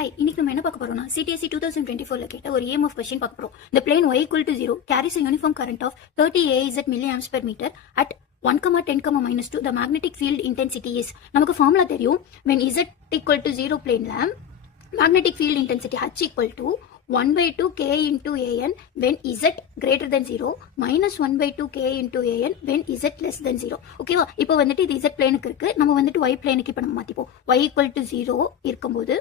Hi, இன்னைக்கு நம்ம என்ன பார்க்க போறோம்னா CTSE 2024 கேட்ட ஒரு EMF கொஸ்டின் பார்க்க போறோம். The plane y equal to 0 carries a uniform current of 30 AZ milliamps per meter at 1,10,-2 the magnetic field intensity is. நமக்கு ஃபார்முலா தெரியும். when z equal to 0 planeல magnetic field intensity H equal to 1/2 k into an when z greater than 0 minus 1/2 k into an when z less than 0. ஓகேவா? இப்போ வந்துட்டு இது z பிளேனுக்கு இருக்கு. நம்ம வந்துட்டு y பிளேனுக்கு இப்போ நம்ம மாத்திப்போம். y equal to 0 இருக்கும்போது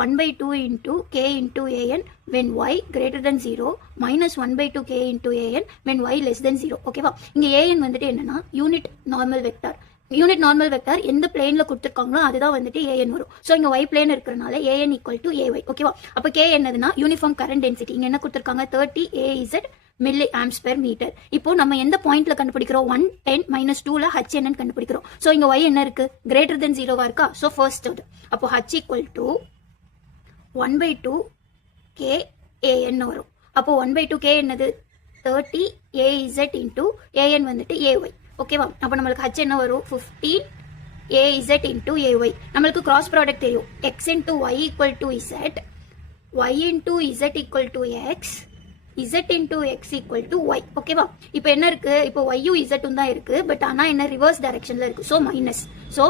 1/2 into k into an when y greater than 0 minus 1/2 k into an when y less than 0. ஓகேவா? இங்க an வந்துட்டு என்னன்னா unit normal vector. Unit normal vector எந்த பிளேன்ல கொடுத்துருக்காங்களோ அதுதான் வந்துட்டு an வரும். ஸோ இங்க y பிளேன் இருக்கிறனால an equal to ay. ஓகேவா? அப்போ k என்னதுன்னா யூனிஃபார்ம் கரண்ட் டென்சிட்டி. இங்க என்ன கொடுத்துருக்காங்க? 30 AZ milliamps per metre. இப்போ நம்ம எந்த பாயிண்ட்ல கண்டுபிடிக்கிறோம்? 110 - 2ல h என்னன்னு கண்டுபிடிக்கிறோம். ஸோ இங்க y என்ன இருக்கு? கிரேட்டர் தென் 0வா இருக்கா? ஸோ ஃபர்ஸ்ட் அது. அப்போ h equal to 1/2 k an வரும். அப்போ 1/2 k என்னது? 30 AZ into an வந்துட்டு ay. ஓகேவா? அப்போ நம்மளுக்கு h என்ன வரும்? 15 AZ into ay. நம்மளுக்கு கிராஸ் ப்ராடக்ட் தெரியும். x into y equal to z, y into z equal to x, z into x equal to y. ஓகேவா? இப்போ என்ன இருக்கு? இப்போ y-யும் z-ம் தான் இருக்கு. பட் ஆனா என்ன ரிவர்ஸ் டைரக்ஷன்ல இருக்கு. So minus. So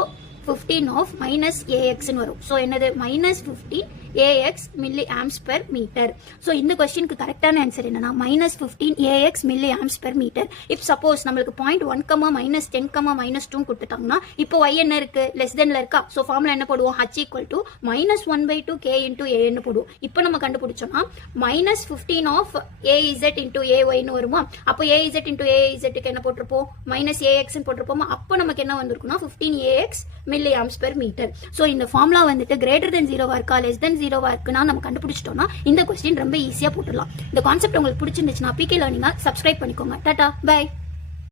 15 of minus ax வரும். ஸோ என்னது? minus 15 AX milli amps per meter. So இந்த கொஸ்டினுக்கு கரெக்டான ஆன்சர் என்னன்னா minus 15 AX milli amps per meter. இப் சப்போஸ் நம்மளுக்கு 0.1, minus 10, minus 2 கொடுத்துட்டாங்கன்னா இப்போ y என்ன இருக்கு? லெஸ் தென்ல இருக்கா? ஸோ ஃபார்முலா என்ன போடுவோம்? h equal to minus 1/2 k into an போடுவோம். இப்போ நம்ம கண்டுபிடிச்சோம்னா minus 15 of AZ into AY வருமா? அப்போ AZ into AZ என்ன போட்டிருப்போம்? minus AX போட்டிருப்போமா? அப்போ நமக்கு என்ன வந்திருக்குன்னா 15 AX milli amps per meter. So இந்த ஃபார்முலா வந்துட்டு கிரேட்டர் தென் 0வா இருக்கா லெஸ் தென் 0வா இருக்குன்னா நம்ம கண்டுபிடிச்சிட்டோம்னா இந்த கொஸ்டின் ரொம்ப ஈஸியா போட்டுடலாம். இந்த கான்செப்ட் உங்களுக்கு பிடிச்சிருந்துச்சுன்னா PK Learning சப்ஸ்கிரைப் பண்ணிக்கோங்க. Tata bye.